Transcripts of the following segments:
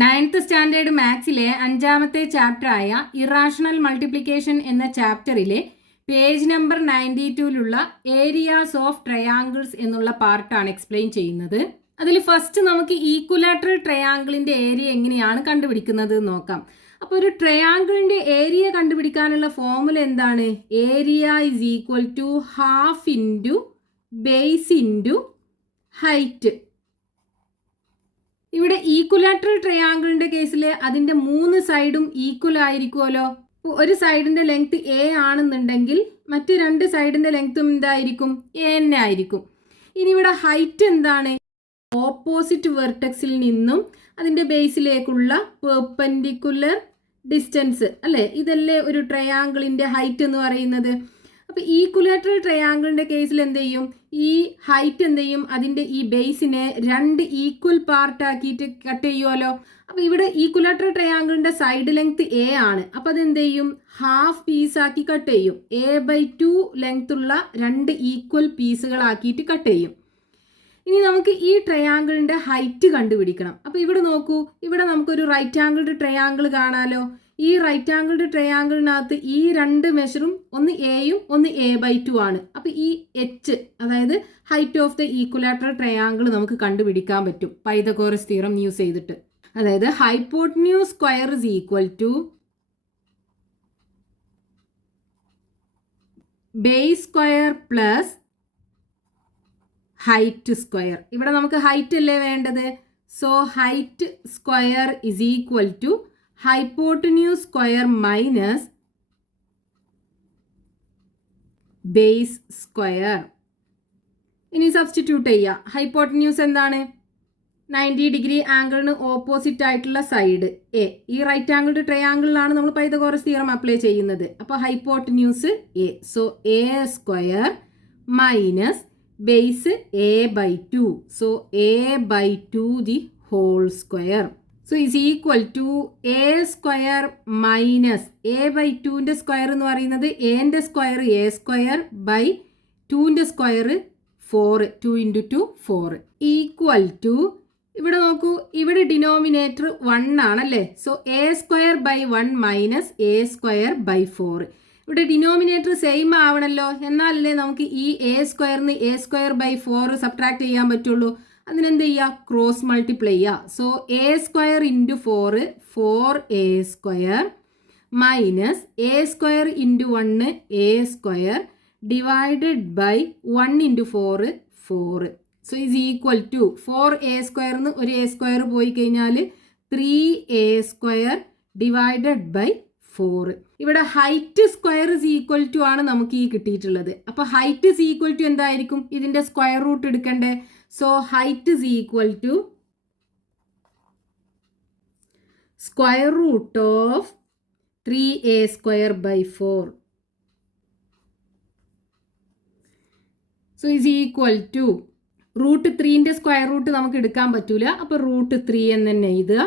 9th standard മാത്സിലെ 5ാമത്തെ ചാപ്റ്ററായ ഇറാഷണൽ മൾട്ടിപ്ലിക്കേഷൻ എന്ന ചാപ്റ്ററിലെ പേജ് നമ്പർ 92ലുള്ള ഏരിയാസ് ഓഫ് ട്രയാങ്കിൾസ് എന്നുള്ള പാർട്ടാണ് എക്സ്പ്ലെയിൻ ചെയ്യുന്നത്. അതിൽ ഫസ്റ്റ് നമുക്ക് ഈക്വലാറ്ററൽ ട്രയാങ്കിളിന്റെ ഏരിയ എങ്ങനെയാണ് കണ്ടുപിടിക്കുന്നത് നോക്കാം. അപ്പോൾ ഒരു ട്രയാങ്കിളിന്റെ ഏരിയ കണ്ടുപിടിക്കാനുള്ള ഫോർമുല എന്താണ്? Area is equal to half into base into height. ഇവിടെ ഈക്വലാറ്ററൽ ട്രയാങ്കിളിന്റെ കേസിൽ അതിന്റെ 3 സൈഡും ഈക്വൽ ആയിരിക്കുമല്ലോ. ഒരു സൈഡിന്റെ ലെങ്ത് എ ആണെന്നുണ്ടെങ്കിൽ മറ്റ് 2 സൈഡിന്റെ ലെങ്ത്തും എന്തായിരിക്കും? എ തന്നെ ആയിരിക്കും. ഇനി ഇവിടെ ഹൈറ്റ് എന്താണ്? ഓപ്പോസിറ്റ് വെർട്ടെക്സിൽ നിന്നും അതിന്റെ ബേസിലേക്കുള്ള പെർപെൻഡിക്കുലർ ഡിസ്റ്റൻസ് അല്ലേ? ഇതല്ലേ ഒരു ട്രയാങ്കിളിന്റെ ഹൈറ്റ് എന്ന് പറയുന്നത്. അപ്പോൾ ഈക്വലാറ്ററൽ ട്രയാങ്കിളിന്റെ കേസിൽ എന്ത് ചെയ്യും? ഈ ഹൈറ്റ് എന്ത് ചെയ്യും? അതിന്റെ ഈ ബേസിനെ 2 ഈക്വൽ പാർട്ട് ആക്കിയിട്ട് കട്ട് ചെയ്യുമല്ലോ. അപ്പോൾ ഇവിടെ ഈക്വലാറ്ററൽ ട്രയാങ്കിളിന്റെ സൈഡ് ലെങ്ത് എ ആണ്. അപ്പോൾ അതെന്ത് ചെയ്യും? ഹാഫ് പീസ് ആക്കി കട്ട് ചെയ്യും. a/2 ലെങ്ത് ഉള്ള 2 ഈക്വൽ പീസുകളാക്കിയിട്ട് കട്ട് ചെയ്യും. ഇനി നമുക്ക് ഈ ട്രയാങ്കിളിന്റെ ഹൈറ്റ് കണ്ടുപിടിക്കണം. അപ്പോൾ ഇവിടെ നോക്കൂ, ഇവിടെ നമുക്കൊരു റൈറ്റ് ആംഗിൾഡ് ട്രയാങ്കിൾ കാണാലോ. ഈ റൈറ്റ് ആംഗിൾഡ് ട്രയാങ്കിളിനകത്ത് ഈ 2 മെഷറും ഒന്ന് എയും ഒന്ന് a/2 ആണ്. അപ്പോൾ ഈ h അതായത് height of the equilateral triangle നമുക്ക് കണ്ടുപിടിക്കാൻ പറ്റും പൈതഗോറസ് തിയറം യൂസ് ചെയ്തിട്ട്. അതായത് hypotenuse square is equal to base square plus height square. ഇവിടെ നമുക്ക് ഹൈറ്റ് അല്ലേ വേണ്ടത്. So height square is equal to hypotenuse square minus base square. ഇനി സബ്സ്റ്റിറ്റ്യൂട്ട് ചെയ്യുക. ഹൈപ്പോട്ടന്യൂസ് എന്താണ്? 90 ഡിഗ്രി ആംഗിളിന് ഓപ്പോസിറ്റ് ആയിട്ടുള്ള സൈഡ് എ. ഈ റൈറ്റ് ആംഗിൾഡ് ട്രയാങ്കിളിലാണ് നമ്മൾ പൈതഗോറസ് തിയറം അപ്ലൈ ചെയ്യുന്നത്. അപ്പോൾ hypotenuse a. So a square minus base a/2. So a/2 the whole square. So is equal to a square minus a/2ന്റെ സ്ക്വയർ എന്ന് പറയുന്നത് എന്റെ സ്ക്വയർ a സ്ക്വയർ ബൈ 2ന്റെ സ്ക്വയർ 4. 2 into 2 4 ഈക്വൽ ടു, ഇവിടെ നോക്കൂ, ഇവിടെ ഡിനോമിനേറ്റർ 1 ആണല്ലേ. So a square by 1 minus a square by 4. ഇവിടെ ഡിനോമിനേറ്റർ സെയിം ആവണല്ലോ. എന്നാലല്ലേ നമുക്ക് ഈ എ സ്ക്വയറിന് a സ്ക്വയർ ബൈ 4 സബ്ട്രാക്ട് ചെയ്യാൻ പറ്റുള്ളൂ. അതിനെന്ത് ചെയ്യുക? ക്രോസ് മൾട്ടിപ്ലൈ ചെയ്യുക. So a square into 4 4a square minus a square into 1 a square divided by 1 into 4 4. So is equal to 4a സ്ക്വയറിന് ഒരു a സ്ക്വയർ പോയി കഴിഞ്ഞാൽ 3a സ്ക്വയർ ഡിവൈഡഡ് ബൈ 4. ഇവിടെ height square is equal to ആണ് നമുക്ക് ഈ കിട്ടിയിട്ടുള്ളത്. അപ്പോൾ ഹൈറ്റ് ഇസ് ഈക്വൽ ടു എന്തായിരിക്കും? ഇതിന്റെ സ്ക്വയർ റൂട്ട് എടുക്കണ്ടേ. So height is equal to square root of 3a square by 4. So is equal to root 3ന്റെ സ്ക്വയർ റൂട്ട് നമുക്ക് എടുക്കാൻ പറ്റൂല. അപ്പോൾ റൂട്ട് 3 എന്ന് തന്നെ എഴുതുക.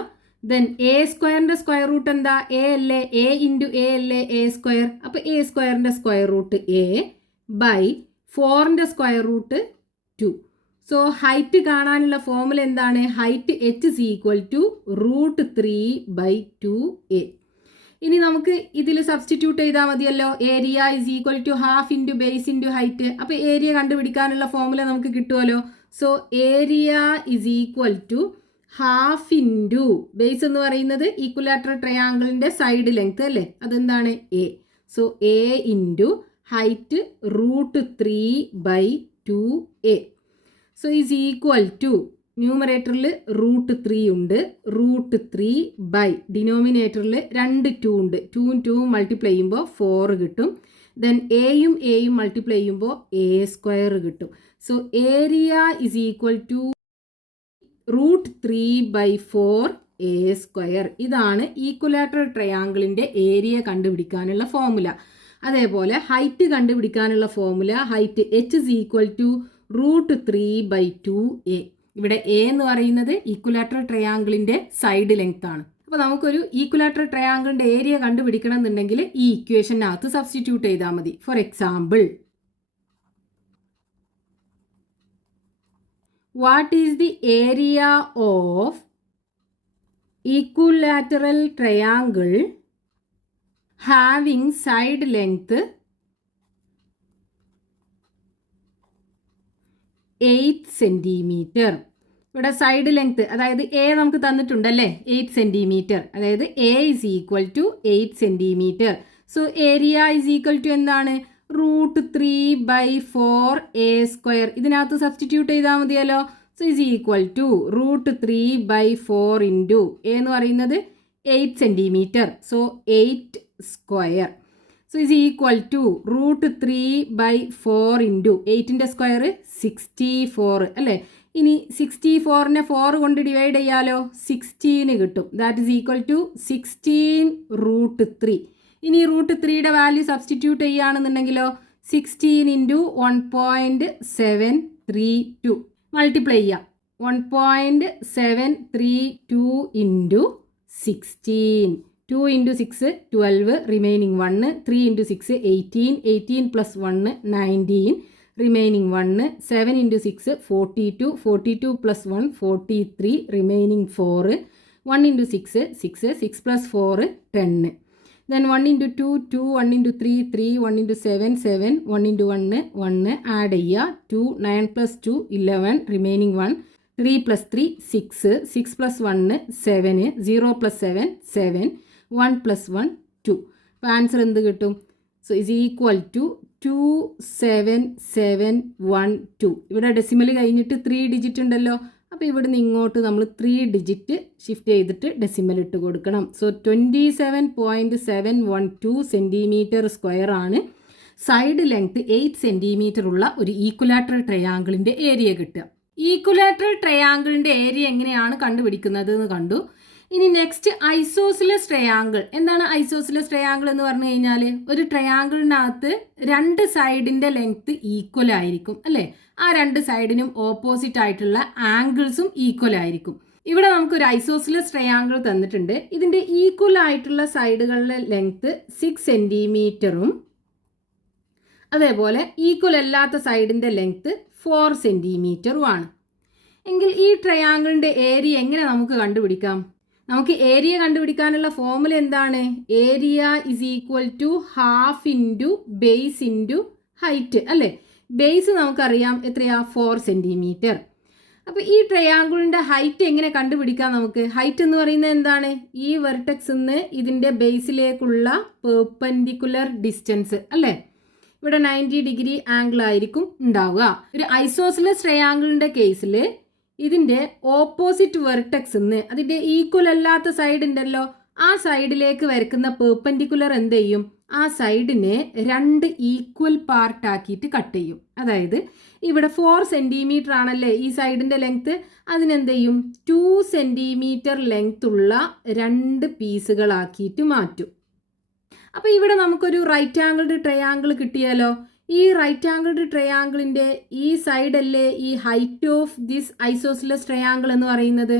ദെൻ എ സ്ക്വയറിന്റെ സ്ക്വയർ റൂട്ട് എന്താ? എ അല്ലേ. എ ഇൻറ്റു എ അല്ലേ എ സ്ക്വയർ. അപ്പോൾ എ സ്ക്വയറിന്റെ സ്ക്വയർ റൂട്ട് എ ബൈ 4ന്റെ സ്ക്വയർ റൂട്ട് 2. സോ ഹൈറ്റ് കാണാനുള്ള ഫോർമുല എന്താണ്? Height h is equal to root 3/2a. ഇനി നമുക്ക് ഇതിൽ സബ്സ്റ്റിറ്റ്യൂട്ട് ചെയ്താൽ മതിയല്ലോ. Area is equal to half into base into height. അപ്പോൾ ഏരിയ കണ്ടുപിടിക്കാനുള്ള ഫോർമുല നമുക്ക് കിട്ടുമല്ലോ. So area is equal to half into base എന്ന് പറയുന്നത് ഈക്വലാറ്ററൽ ട്രയാങ്കിളിന്റെ സൈഡ് ലെങ്ത് അല്ലേ, അതെന്താണ്? A. So a into height root 3/2a. So is equal to ന്യൂമറേറ്ററിൽ റൂട്ട് 3 ഉണ്ട്. റൂട്ട് 3 ബൈ ഡിനോമിനേറ്ററിൽ 2 2 ഉണ്ട്. 2ഉം 2ഉം മൾട്ടിപ്ലൈ ചെയ്യുമ്പോൾ 4 കിട്ടും. ദെൻ എയും എയും മൾട്ടിപ്ലൈ ചെയ്യുമ്പോൾ a സ്ക്വയർ കിട്ടും. So area is equal to root 3/4a square. ഇതാണ് ഈക്വലാറ്ററൽ ട്രയാങ്കിളിന്റെ ഏരിയ കണ്ടുപിടിക്കാനുള്ള ഫോർമുല. അതേപോലെ ഹൈറ്റ് കണ്ടുപിടിക്കാനുള്ള formula height h is equal to root 3/2a. ഇവിടെ a എന്ന് പറയുന്നത് ഈക്വലാറ്ററൽ ട്രയാങ്കിളിന്റെ സൈഡ് ലെങ്ത് ആണ്. അപ്പോൾ നമുക്കൊരു ഈക്വലാറ്ററൽ ട്രയാങ്കിളിന്റെ ഏരിയ കണ്ടുപിടിക്കണം എന്നുണ്ടെങ്കിൽ ഈ ഇക്വേഷനകത്ത് സബ്സ്റ്റിറ്റ്യൂട്ട് ചെയ്താൽ മതി. For example, what is the area of equilateral triangle having side length 8 centimetre. ഇവിടെ സൈഡ് ലെങ്ത് അതായത് എ നമുക്ക് തന്നിട്ടുണ്ടല്ലേ 8 സെൻറ്റിമീറ്റർ. അതായത് a is equal to 8 centimetre. So area is equal to എന്താണ്? √3/4a². ഇതിനകത്ത് സബ്സ്റ്റിറ്റ്യൂട്ട് ചെയ്താൽ മതിയല്ലോ. So is equal to √3/4 into a എന്ന് പറയുന്നത് 8 centimetre. So 8 square. So is equal to √3/4 into 8ൻ്റെ സ്ക്വയർ 64 അല്ലേ. ഇനി 64നെ 4 കൊണ്ട് ഡിവൈഡ് ചെയ്യാലോ, 16 കിട്ടും. That is equal to 16√3. ഇനി √3യുടെ വാല്യൂ സബ്സ്റ്റിറ്റ്യൂട്ട് ചെയ്യുകയാണെന്നുണ്ടെങ്കിലോ 16 ഇൻറ്റു 1.732 മൾട്ടിപ്ലൈ ചെയ്യാം. 1.732 into 16. 2 into 6 12, remaining 1. 3 into 6 18, 18 plus 1 19, remaining 1. 7 into 6 42, 42 plus 1 43, remaining 4. 1 into 6 6, 6 plus 4 10. Then 1 into 2 2, 1 into 3 3, 1 into 7 7, 1 into 1 1, add ചെയ്യുക. 2 9 plus 2 11, remaining 1. 3 plus 3 6, 6 plus 1 7, 0 plus 7 7, 1 plus 1 2. അപ്പോൾ answer എന്ത് കിട്ടും? So is equal to 27712. ഇവിടെ decimal കഴിഞ്ഞിട്ട് 3 digit ഉണ്ടല്ലോ. അപ്പോൾ ഇവിടുന്ന് ഇങ്ങോട്ട് നമ്മൾ 3 ഡിജിറ്റ് ഷിഫ്റ്റ് ചെയ്തിട്ട് ഡെസിമൽ ഇട്ട് കൊടുക്കണം. സോ 27.712 സെൻറ്റിമീറ്റർ സ്ക്വയർ ആണ് സൈഡ് ലെങ്ത് 8 സെൻറ്റിമീറ്റർ ഉള്ള ഒരു ഈക്വലാറ്ററൽ ട്രയാങ്കിളിൻ്റെ ഏരിയ കിട്ടുക. ഈക്വലാറ്ററൽ ട്രയാങ്കിളിൻ്റെ ഏരിയ എങ്ങനെയാണ് കണ്ടുപിടിക്കുന്നത് എന്ന് കണ്ടു. ഇനി നെക്സ്റ്റ് ഐസോസിലസ് ട്രയാങ്കിൾ. എന്താണ് ഐസോസിലസ് ട്രയാങ്കിൾ എന്ന് പറഞ്ഞു കഴിഞ്ഞാൽ ഒരു ട്രയാങ്കിളിനകത്ത് 2 സൈഡിൻ്റെ ലെങ്ത് ഈക്വൽ ആയിരിക്കും അല്ലേ. ആ 2 സൈഡിനും ഓപ്പോസിറ്റ് ആയിട്ടുള്ള ആംഗിൾസും ഈക്വൽ ആയിരിക്കും. ഇവിടെ നമുക്കൊരു ഐസോസിലസ് ട്രയാങ്കിൾ തന്നിട്ടുണ്ട്. ഇതിൻ്റെ ഈക്വൽ ആയിട്ടുള്ള സൈഡുകളുടെ ലെങ്ത് 6 സെൻറ്റിമീറ്ററും അതേപോലെ ഈക്വൽ അല്ലാത്ത സൈഡിൻ്റെ ലെങ്ത് 4 സെൻറ്റിമീറ്ററും ആണ്. എങ്കിൽ ഈ ട്രയാങ്കിളിൻ്റെ ഏരിയ എങ്ങനെ നമുക്ക് കണ്ടുപിടിക്കാം? നമുക്ക് ഏരിയ കണ്ടുപിടിക്കാനുള്ള ഫോർമുല എന്താണ്? Area is equal to half into base into height അല്ലേ. ബേസ് നമുക്കറിയാം എത്രയാ? 4 സെൻറ്റിമീറ്റർ. അപ്പോൾ ഈ ട്രയാങ്കിളിൻ്റെ ഹൈറ്റ് എങ്ങനെ കണ്ടുപിടിക്കാം നമുക്ക്? ഹൈറ്റ് എന്ന് പറയുന്നത് എന്താണ്? ഈ വെർട്ടെക്സ് നിന്ന് ഇതിൻ്റെ ബേസിലേക്കുള്ള പെർപെൻഡിക്കുലർ ഡിസ്റ്റൻസ് അല്ലേ. ഇവിടെ 90 ഡിഗ്രി ആംഗിൾ ആയിരിക്കും ഉണ്ടാവുക. ഒരു ഐസോസിലസ് ട്രയാങ്കിളിൻ്റെ കേസിൽ ഇതിൻ്റെ ഓപ്പോസിറ്റ് വെർട്ടെക്സ് നിന്ന് അതിൻ്റെ ഈക്വൽ അല്ലാത്ത സൈഡ് ഉണ്ടല്ലോ, ആ സൈഡിലേക്ക് വരയ്ക്കുന്ന പെർപെൻഡിക്കുലർ എന്ത് ചെയ്യും? ആ സൈഡിനെ 2 ഈക്വൽ പാർട്ടാക്കിയിട്ട് കട്ട് ചെയ്യും. അതായത് ഇവിടെ 4 സെൻറ്റിമീറ്റർ ആണല്ലേ ഈ സൈഡിൻ്റെ ലെങ്ത്ത്. അതിനെന്ത് ചെയ്യും? 2 സെൻറ്റിമീറ്റർ ലെങ്ത് ഉള്ള 2 പീസുകളാക്കിയിട്ട് മാറ്റും. അപ്പോൾ ഇവിടെ നമുക്കൊരു റൈറ്റ് ആംഗിൾഡ് ട്രയാങ്കിൾ കിട്ടിയാലോ. ഈ റൈറ്റ് ആംഗിൾഡ് ട്രയാങ്കിളിൻ്റെ ഈ സൈഡല്ലേ ഈ height of this isosceles triangle എന്ന് പറയുന്നത്.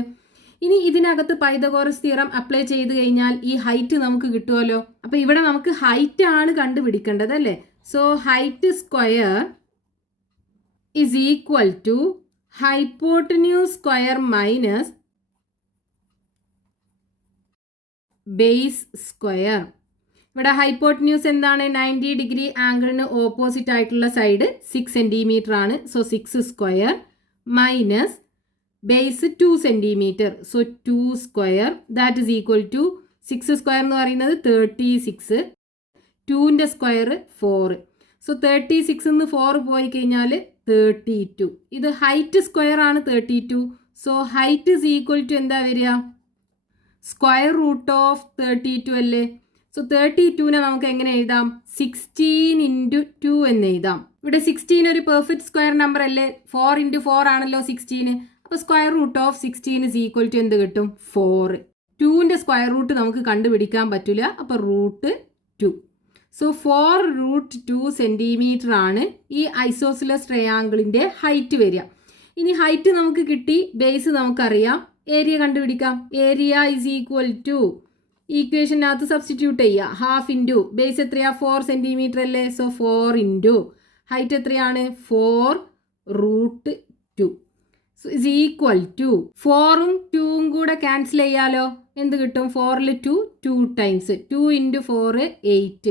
ഇനി ഇതിനകത്ത് പൈതഗോറസ് തിയറം അപ്ലൈ ചെയ്ത് കഴിഞ്ഞാൽ ഈ ഹൈറ്റ് നമുക്ക് കിട്ടുമല്ലോ. അപ്പോൾ ഇവിടെ നമുക്ക് ഹൈറ്റ് ആണ് കണ്ടുപിടിക്കേണ്ടത് അല്ലേ. So height square is equal to hypotenuse square minus base square. ഇവിടെ ഹൈപ്പോട്ടന്യൂസ് എന്താണ്? 90 ഡിഗ്രി ആംഗിളിന് ഓപ്പോസിറ്റ് ആയിട്ടുള്ള സൈഡ് 6 സെൻറ്റിമീറ്റർ ആണ്. So 6 square minus base 2 centimetre. So 2 square that is equal to 6 square എന്ന് പറയുന്നത് 36, 2ൻ്റെ സ്ക്വയർ 4. സോ 36 നിന്ന് 4 പോയി കഴിഞ്ഞാൽ 32. ഇത് ഹൈറ്റ് സ്ക്വയർ ആണ് 32. So height is equal to എന്താ വരിക? സ്ക്വയർ റൂട്ട് ഓഫ് 32 അല്ലേ. സോ 32നെ നമുക്ക് എങ്ങനെ എഴുതാം? 16 ഇൻറ്റു 2 എന്ന് എഴുതാം. ഇവിടെ 16 ഒരു പെർഫെക്റ്റ് സ്ക്വയർ നമ്പർ അല്ലേ. 4 ഇൻറ്റു 4 ആണല്ലോ 16. അപ്പോൾ square root of 16 is equal to എന്ത് കിട്ടും? 4. 2ൻ്റെ സ്ക്വയർ റൂട്ട് നമുക്ക് കണ്ടുപിടിക്കാൻ പറ്റില്ല. അപ്പോൾ √2. സോ 4√2 സെൻറ്റിമീറ്റർ ആണ് ഈ ഐസോസിലസ് ട്രയാങ്കിളിൻ്റെ ഹൈറ്റ് വരിക. ഇനി ഹൈറ്റ് നമുക്ക് കിട്ടി, ബേസ് നമുക്കറിയാം, ഏരിയ കണ്ടുപിടിക്കാം. ഏരിയ ഇസ് ഈക്വൽ ടു ഈക്വേഷനകത്ത് സബ്സ്റ്റിറ്റ്യൂട്ട് ചെയ്യുക. ഹാഫ് ഇൻറ്റു ബേസ് എത്രയാ? 4 സെൻറ്റിമീറ്റർ അല്ലേ. സോ 4 ഇൻറ്റു ഹൈറ്റ് എത്രയാണ്? 4√2. സോ ഇസ് ഈക്വൽ ടു 4ഉം 2ഉം കൂടെ ക്യാൻസൽ ചെയ്യാലോ. എന്ത് കിട്ടും? 4ൽ 2 2 ടൈംസ് 2 × 4 8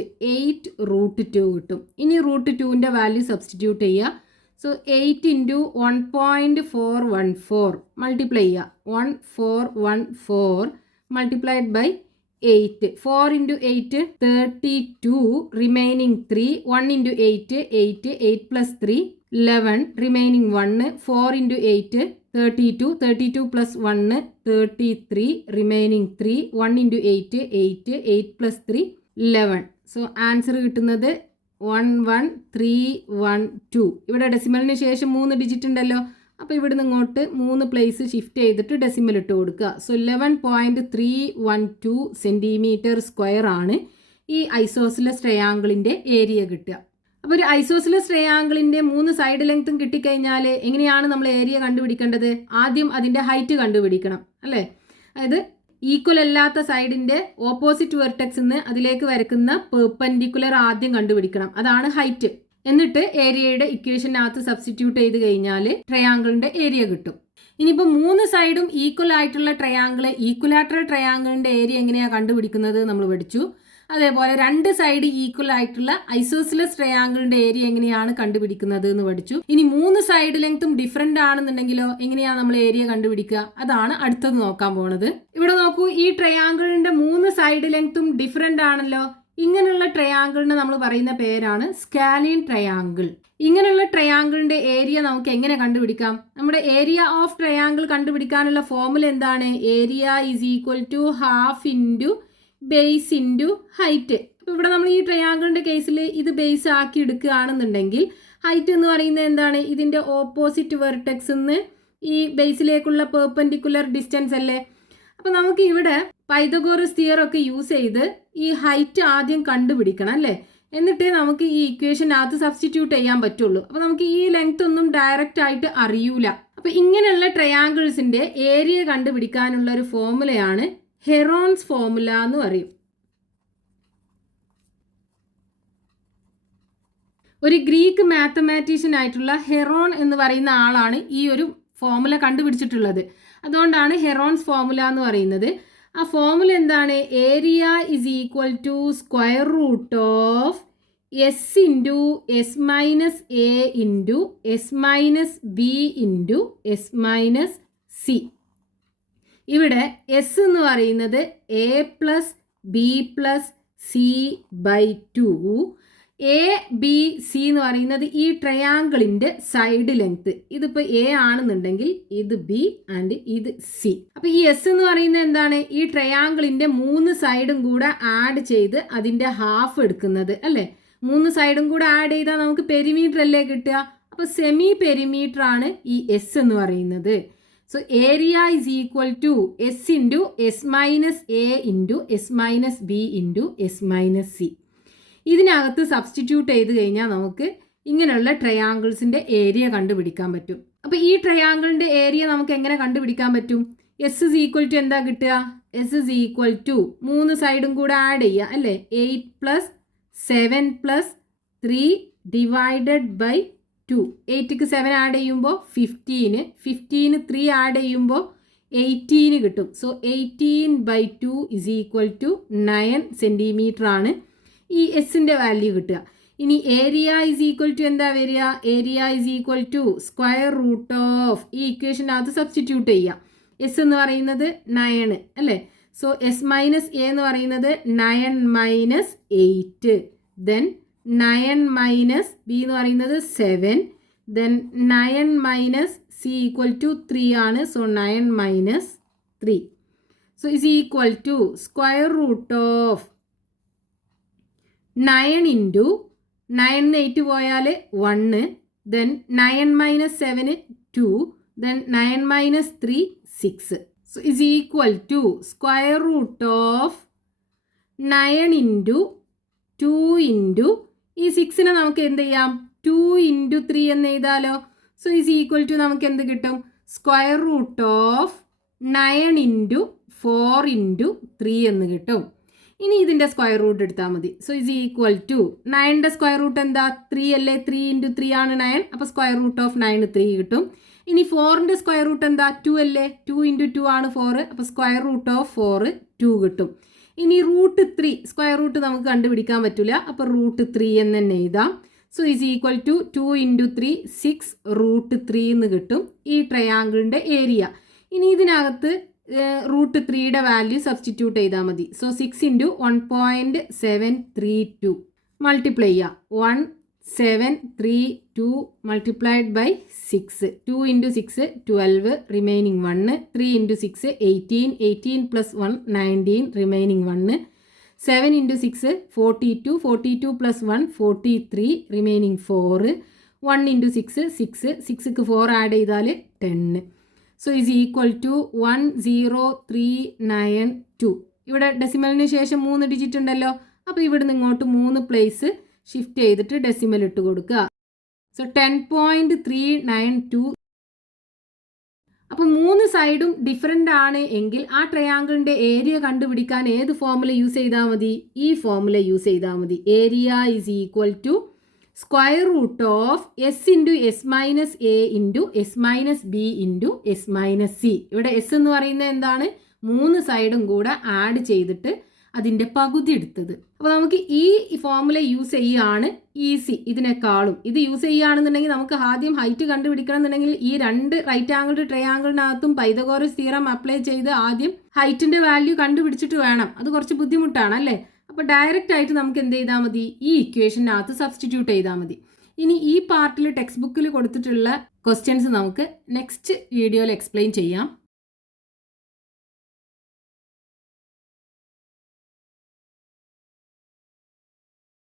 √2 കിട്ടും. ഇനി √2ൻ്റെ വാല്യൂ സബ്സ്റ്റിറ്റ്യൂട്ട് ചെയ്യുക. സോ 8 × 1.414 മൾട്ടിപ്ലൈ ചെയ്യുക. 1414 multiplied by 8. 4 × 8 32 remaining 3. 1 × 8 8 8 plus 3 11 remaining 1. 4 × 8 32 32 plus 1 33 remaining 3. 1 × 8 8 8 plus 3 11. So answer കിട്ടുന്നത് 11312. ഇവിടെ ഡെസിമലിന് ശേഷം 3 ഡിജിറ്റ് ഉണ്ടല്ലോ. അപ്പോൾ ഇവിടുന്ന് ഇങ്ങോട്ട് 3 പ്ലേസ് ഷിഫ്റ്റ് ചെയ്തിട്ട് ഡെസിമൽ ഇട്ട് കൊടുക്കുക. സോ 11.312 സെൻറ്റിമീറ്റർ സ്ക്വയർ ആണ് ഈ ഐസോസിലസ് ട്രയാങ്കിളിൻ്റെ ഏരിയ കിട്ടുക. അപ്പോൾ ഒരു ഐസോസിലസ് ട്രയാങ്കിളിൻ്റെ 3 സൈഡ് ലെങ്ത്തും കിട്ടിക്കഴിഞ്ഞാൽ എങ്ങനെയാണ് നമ്മൾ ഏരിയ കണ്ടുപിടിക്കേണ്ടത്? ആദ്യം അതിൻ്റെ ഹൈറ്റ് കണ്ടുപിടിക്കണം അല്ലേ. അതായത് ഈക്വൽ അല്ലാത്ത സൈഡിൻ്റെ ഓപ്പോസിറ്റ് വെർട്ടെക്സിൽ നിന്ന് അതിലേക്ക് വരയ്ക്കുന്ന പെർപെൻഡിക്കുലർ ആദ്യം കണ്ടുപിടിക്കണം. അതാണ് ഹൈറ്റ്. എന്നിട്ട് ഏരിയയുടെ ഇക്വേഷനകത്ത് സബ്സ്റ്റിറ്റ്യൂട്ട് ചെയ്ത് കഴിഞ്ഞാൽ ട്രയാങ്കിളിൻ്റെ ഏരിയ കിട്ടും. ഇനിയിപ്പോൾ 3 സൈഡും ഈക്വൽ ആയിട്ടുള്ള ട്രയാങ്കിള്, ഈക്വലാറ്ററൽ ട്രയാങ്കിളിൻ്റെ ഏരിയ എങ്ങനെയാണ് കണ്ടുപിടിക്കുന്നത് നമ്മൾ പഠിച്ചു. അതേപോലെ 2 സൈഡ് ഈക്വൽ ആയിട്ടുള്ള ഐസോസിലസ് ട്രയാങ്കിളിൻ്റെ ഏരിയ എങ്ങനെയാണ് കണ്ടുപിടിക്കുന്നത് എന്ന് പഠിച്ചു. ഇനി 3 സൈഡ് ലെങ്ത്തും ഡിഫറെൻ്റ് ആണെന്നുണ്ടെങ്കിലോ എങ്ങനെയാണ് നമ്മൾ ഏരിയ കണ്ടുപിടിക്കുക? അതാണ് അടുത്തത് നോക്കാൻ പോണത്. ഇവിടെ നോക്കൂ, ഈ ട്രയാങ്കിളിൻ്റെ 3 സൈഡ് ലെങ്ത്തും ഡിഫറെൻ്റ് ആണല്ലോ. ഇങ്ങനെയുള്ള ട്രയാങ്കിളിന് നമ്മൾ പറയുന്ന പേരാണ് സ്കാലിൻ ട്രയാങ്കിൾ. ഇങ്ങനെയുള്ള ട്രയാങ്കിളിൻ്റെ ഏരിയ നമുക്ക് എങ്ങനെ കണ്ടുപിടിക്കാം? നമ്മുടെ ഏരിയ ഓഫ് ട്രയാങ്കിൾ കണ്ടുപിടിക്കാനുള്ള ഫോർമുല എന്താണ്? Area is equal to half into base into height. അപ്പോൾ ഇവിടെ നമ്മൾ ഈ ട്രയാങ്കിളിൻ്റെ കേസിൽ ഇത് ബേസ് ആക്കി എടുക്കുകയാണെന്നുണ്ടെങ്കിൽ ഹൈറ്റ് എന്ന് പറയുന്നത് എന്താണ്? ഇതിൻ്റെ ഓപ്പോസിറ്റ് വെർട്ടെക്സിൽ നിന്ന് ഈ ബേസിലേക്കുള്ള പെർപെൻഡിക്കുലർ ഡിസ്റ്റൻസ് അല്ലേ. അപ്പോൾ നമുക്ക് ഇവിടെ പൈതഗോറസ് തിയറം ഒക്കെ യൂസ് ചെയ്ത് ഈ ഹൈറ്റ് ആദ്യം കണ്ടുപിടിക്കണം അല്ലേ. എന്നിട്ട് നമുക്ക് ഈ ഇക്വേഷനകത്ത് സബ്സ്റ്റിറ്റ്യൂട്ട് ചെയ്യാൻ പറ്റുള്ളൂ. അപ്പോൾ നമുക്ക് ഈ ലെങ്ത് ഒന്നും ഡയറക്റ്റ് ആയിട്ട് അറിയൂല. അപ്പോൾ ഇങ്ങനെയുള്ള ട്രയാങ്കിൾസിൻ്റെ ഏരിയ കണ്ടുപിടിക്കാനുള്ള ഒരു ഫോർമുലയാണ് ഹെറോൺസ് ഫോർമുല എന്ന് പറയും. ഒരു ഗ്രീക്ക് മാത്തമാറ്റീഷ്യൻ ആയിട്ടുള്ള ഹെറോൺ എന്ന് പറയുന്ന ആളാണ് ഈ ഒരു ഫോർമുല കണ്ടുപിടിച്ചിട്ടുള്ളത്. അതുകൊണ്ടാണ് ഹെറോൺസ് ഫോർമുല എന്ന് പറയുന്നത്. ആ ഫോർമുല എന്താണ്? Area is equal to square root of S into S minus A into S minus B into S minus C. ഇവിടെ എസ് എന്ന് പറയുന്നത് A plus B plus C by 2. A B C എന്ന് പറയുന്നത് ഈ ട്രയാങ്കിളിൻ്റെ side length. ഇതിപ്പോൾ A ആണെന്നുണ്ടെങ്കിൽ ഇത് ബി ആൻഡ് ഇത് സി. അപ്പോൾ ഈ എസ് എന്ന് പറയുന്നത് എന്താണ്? ഈ ട്രയാങ്കിളിൻ്റെ 3 സൈഡും കൂടെ ആഡ് ചെയ്ത് അതിൻ്റെ ഹാഫ് എടുക്കുന്നത് അല്ലേ. 3 സൈഡും കൂടെ ആഡ് ചെയ്താൽ നമുക്ക് പെരിമീറ്റർ അല്ലേ കിട്ടുക. അപ്പോൾ സെമി പെരിമീറ്റർ ആണ് ഈ എസ് എന്ന് പറയുന്നത്. So area is equal to S into S minus A into S minus B into S minus C. ഇതിനകത്ത് സബ്സ്റ്റിറ്റ്യൂട്ട് ചെയ്ത് കഴിഞ്ഞാൽ നമുക്ക് ഇങ്ങനെയുള്ള ട്രയാങ്കിൾസിൻ്റെ ഏരിയ കണ്ടുപിടിക്കാൻ പറ്റും. അപ്പോൾ ഈ ട്രയാങ്കിളിൻ്റെ ഏരിയ നമുക്ക് എങ്ങനെ കണ്ടുപിടിക്കാൻ പറ്റും? എസ് ഇസ് ഈക്വൽ ടു എന്താ കിട്ടുക? എസ് ഇസ് ഈക്വൽ ടു 3 സൈഡും കൂടെ ആഡ് ചെയ്യുക അല്ലേ. 8 + 7 + 3 ഡിവൈഡഡ് ബൈ 2. 8ക്ക് 7 ആഡ് ചെയ്യുമ്പോൾ 15. 15 3 ആഡ് ചെയ്യുമ്പോൾ 18 കിട്ടും. So 18/2 is equal to 9 centimetre ആണ് ഈ എസിൻ്റെ വാല്യൂ കിട്ടുക. ഇനി ഏരിയ ഇസ് ഈക്വൽ ടു എന്താ വരിക? Area is equal to square root of ഈ ഇക്വേഷനകത്ത് സബ്സ്റ്റിറ്റ്യൂട്ട് ചെയ്യുക. എസ് എന്ന് പറയുന്നത് 9 അല്ലേ. സോ എസ് മൈനസ് എ എന്ന് പറയുന്നത് 9 മൈനസ് 8. ദെൻ 9 മൈനസ് ബി എന്ന് പറയുന്നത് 7. Then 9 minus C equal to 3 ആണ്. So 9 minus 3. So is equal to square root of 9 into 9 8 പോയാൽ 1. Then 9 minus 7 2. Then 9 minus 3 6. So is equal to square root of 9 into 2 into ഈ 6നെ നമുക്ക് എന്ത് ചെയ്യാം? 2 into 3 എന്ന് എഴുതാലോ. സോ ഇസ് ഈക്വൽ ടു നമുക്ക് എന്ത് കിട്ടും? Square root of 9 into 4 into 3 എന്ന് കിട്ടും. ഇനി ഇതിൻ്റെ സ്ക്വയർ റൂട്ട് എടുത്താൽ മതി. സോ ഇസ് ഈക്വൽ ടു 9ൻ്റെ സ്ക്വയർ റൂട്ട് എന്താ? 3 അല്ലേ. 3 ഇൻറ്റു 3 ആണ് 9. അപ്പോൾ സ്ക്വയർ റൂട്ട് ഓഫ് 9 3 കിട്ടും. ഇനി 4ന്റെ സ്ക്വയർ റൂട്ട് എന്താ 2 അല്ലേ, 2 × 2 ആണ് 4, അപ്പോൾ സ്ക്വയർ റൂട്ട് ഓഫ് 4 2 കിട്ടും. ഇനി റൂട്ട് 3 സ്ക്വയർ റൂട്ട് നമുക്ക് കണ്ടുപിടിക്കാൻ പറ്റില്ല, അപ്പോൾ റൂട്ട് 3 എന്ന് തന്നെ എഴുതാം. So is equal to 2 × 3 6 root 3 എന്ന് കിട്ടും ഈ ട്രയാങ്കിളിൻ്റെ ഏരിയ. ഇനി ഇതിനകത്ത് റൂട്ട് 3യുടെ വാല്യൂ സബ്സ്റ്റിറ്റ്യൂട്ട് ചെയ്താൽ മതി. സോ 6 × 1.732 മൾട്ടിപ്ലൈ ചെയ്യുക. 1732 multiplied by 6. 2 × 6 12 remaining 1. 3 × 6 18 18 + 1 19 remaining 1. 7 × 6 42 42 + 1 43 remaining 4. 1 × 6 6 6ക്ക് 4 ആഡ് ചെയ്താൽ 10. So is equal to 10392. ഇവിടെ ഡെസിമലിന് ശേഷം 3 ഡിജിറ്റ് ഉണ്ടല്ലോ, അപ്പോൾ ഇവിടുന്ന് ഇങ്ങോട്ട് 3 പ്ലേസ് ഷിഫ്റ്റ് ചെയ്തിട്ട് ഡെസിമൽ ഇട്ട് കൊടുക്കുക. സോ 10.392. അപ്പോൾ 3 സൈഡും ഡിഫറെൻ്റ് ആണ് എങ്കിൽ ആ ട്രയാങ്കിളിൻ്റെ ഏരിയ കണ്ടുപിടിക്കാൻ ഏത് ഫോർമുല യൂസ് ചെയ്താൽ മതി? ഈ ഫോർമുല യൂസ് ചെയ്താൽ മതി. Area is equal to square root of S × S - A × S - B × S - C. ഇവിടെ S എന്ന് പറയുന്നത് എന്താണ്? 3 സൈഡും കൂടെ ആഡ് ചെയ്തിട്ട് അതിൻ്റെ പകുതി എടുത്തത്. അപ്പോൾ നമുക്ക് ഈ ഫോർമുല യൂസ് ചെയ്യുകയാണ് ഈസി ഇതിനേക്കാളും. ഇത് യൂസ് ചെയ്യുകയാണെന്നുണ്ടെങ്കിൽ നമുക്ക് ആദ്യം ഹൈറ്റ് കണ്ടുപിടിക്കണം എന്നുണ്ടെങ്കിൽ ഈ 2 റൈറ്റ് ആംഗിൾ ട്രയാങ്കിളിനകത്തും പൈതഗോറസ് തിയറം അപ്ലൈ ചെയ്ത് ആദ്യം ഹൈറ്റിൻ്റെ വാല്യൂ കണ്ടുപിടിച്ചിട്ട് വേണം. അത് കുറച്ച് ബുദ്ധിമുട്ടാണ് അല്ലേ? അപ്പോൾ ഡയറക്റ്റ് ആയിട്ട് നമുക്ക് എന്ത് ചെയ്താൽ മതി? ഈ ഇക്വേഷനകത്ത് സബ്സ്റ്റിറ്റ്യൂട്ട് ചെയ്താൽ മതി. ഇനി ഈ പാർട്ടിൽ ടെക്സ്റ്റ് ബുക്കിൽ കൊടുത്തിട്ടുള്ള ക്വസ്റ്റ്യൻസ് നമുക്ക് നെക്സ്റ്റ് വീഡിയോയിൽ എക്സ്പ്ലെയിൻ ചെയ്യാം.